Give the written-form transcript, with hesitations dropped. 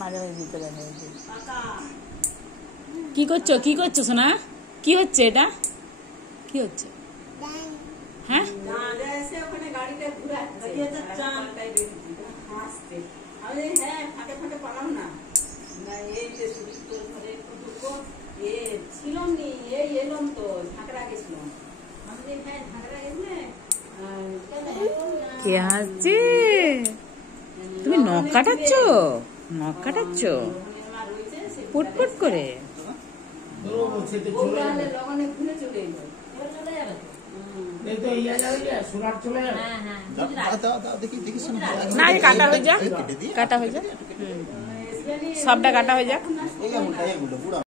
মাঝে মাঝে ভিতরে কি করছো, কি করছো সোনা? কি হচ্ছে এটা? কি হচ্ছে? হ্যাঁ কে হাসছে? তুমি নখ কাটাচ্ছ? নখ কাটাচ্ছ পুটপুট করে? না কাটা হয়ে যাক, কাটা হয়ে যাক, সবটা কাটা হয়ে যাক।